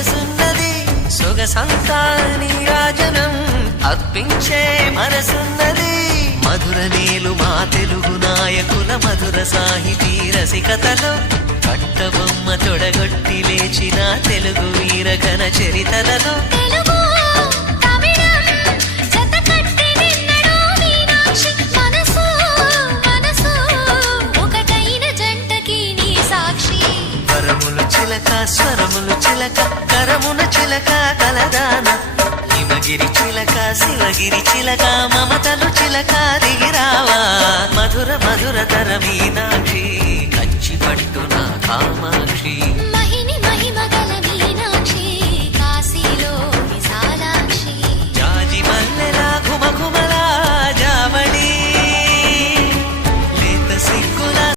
సొగసున్నది సొగసంతా నీరాజనం అర్పించే మనసున్నది మధుర నేలు మా తెలుగు నాయకుల మధుర సాహితీ రసికతలో కట్టబొమ్మ తొడగొట్టి లేచిన తెలుగు వీర ఘన చరితలలో స్వరములు చిలక కరమున చిలక కలదాన హిమగిరి చిలక శివగిరి చిలక మమతలు చిలక దిగిరావా మధుర మధుర తర మీనాక్షి